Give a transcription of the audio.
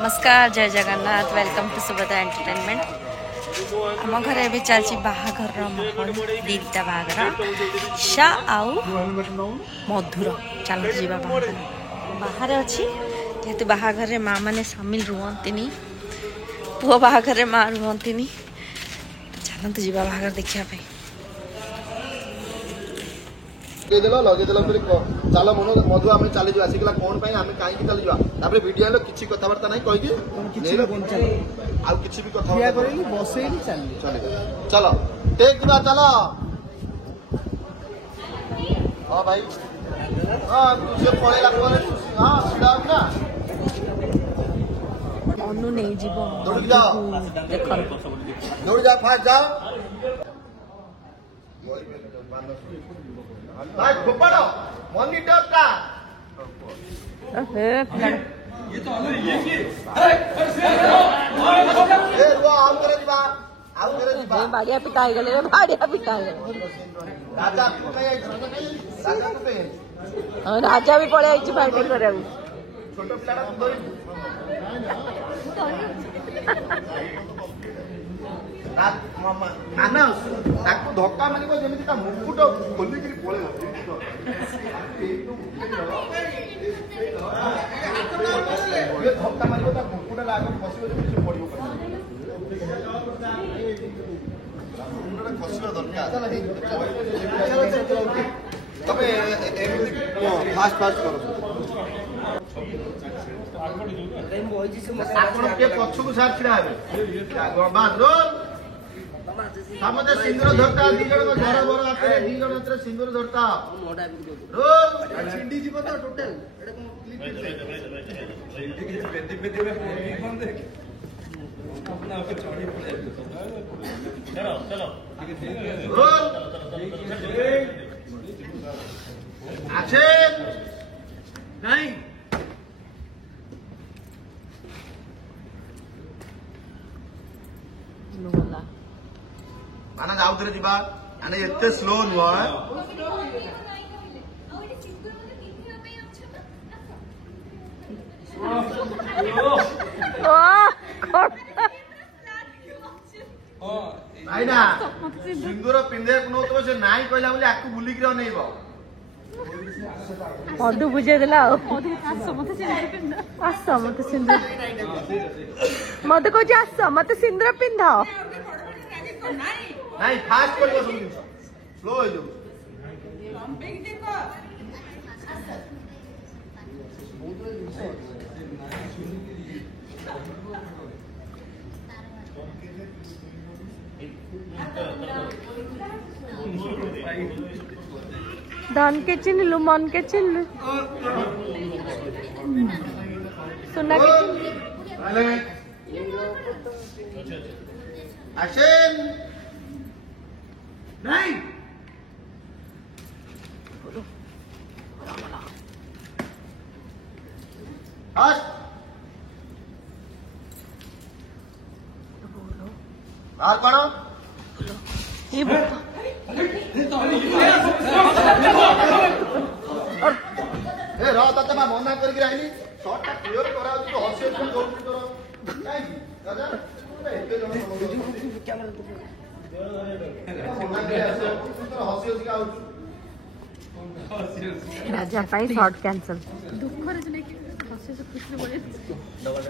नमस्कार जय Jagannath welcome to Subhadra entertainment. आम घर ए चलती बाहाघर माहौल दीटा बाहाघर शा आउ मधुर चलते जी बाहर अच्छी जेहेतु बाहाघर माँ मैंने सामिल रुहतनी पुओ बाहाघर माँ रुहतनी चलते जी बाहाघर देखा लगेदेला फिर चल मन मधु आम चली जा आसिकला कौन पाई आम कहीं चली जा तापर वीडियो आलो किछि कथाबार्ता नहीं कहि आ किछि भी कथा बसे चल चलो टेक दिबा चलो हां भाई हां तुझे पळेला पळे हां सिडा ना अनु नहीं जीवो दौड़ जाओ देखो दौड़ जा फास्ट जाओ भाई खोपड़ो मॉनिटर का ये तो ये की ए वो आउट करे दिबा बाड़िया पिटाई गले रे बाड़िया पिटाई गले राजा पे राजा भी पड़े आई फाइटिंग करे छोटो पिलाडा मानस ताको धक्का मारिको जेमिति ता मुकुट खोली करी पळे ये धक्का मारिको ता मुकुट लागो फसियो जेमिति पडियो मुकुट खसियो दरकार तबे एमिति फास्ट फास्ट करो आपण के पछकु सार छिड़ा हेबे बादल समझे सिंदूर धरता दी जण घर बर आते दी जण अंतर सिंदूर धरता रोल सिंडी जीव तो टोटल एटा कोन क्लिप सिंडी की पेदी पेदी में फोन देख अपना ऊपर चढ़ी पड़े चलो चलो रोल एक्शन नहीं नोला माना जाऊ रे जीवा आने एते स्लो नुआ नाइ ना सिंदूर पिंधे को तो से नाइ कहला बोली आकु बुली के नैबो मधु बुझे दिला आस मत सिंदूर मधु को आस मत सिंदूर पिंधा नहीं फास्ट पड़ियो सब दिन स्लो हो जो धन के चिन्ह लू मन के चिन्ह सुना के एक्शन नहीं फास्ट बाहर पड़ो ये ए रो तते मा मना कर के आइनी शॉट टा क्लियर करा तो हसे कोन जोर करो नहीं दादा एते जण राजा पाई शॉट कैंसल दुख रे जने कि हसे से खुश बोले डबल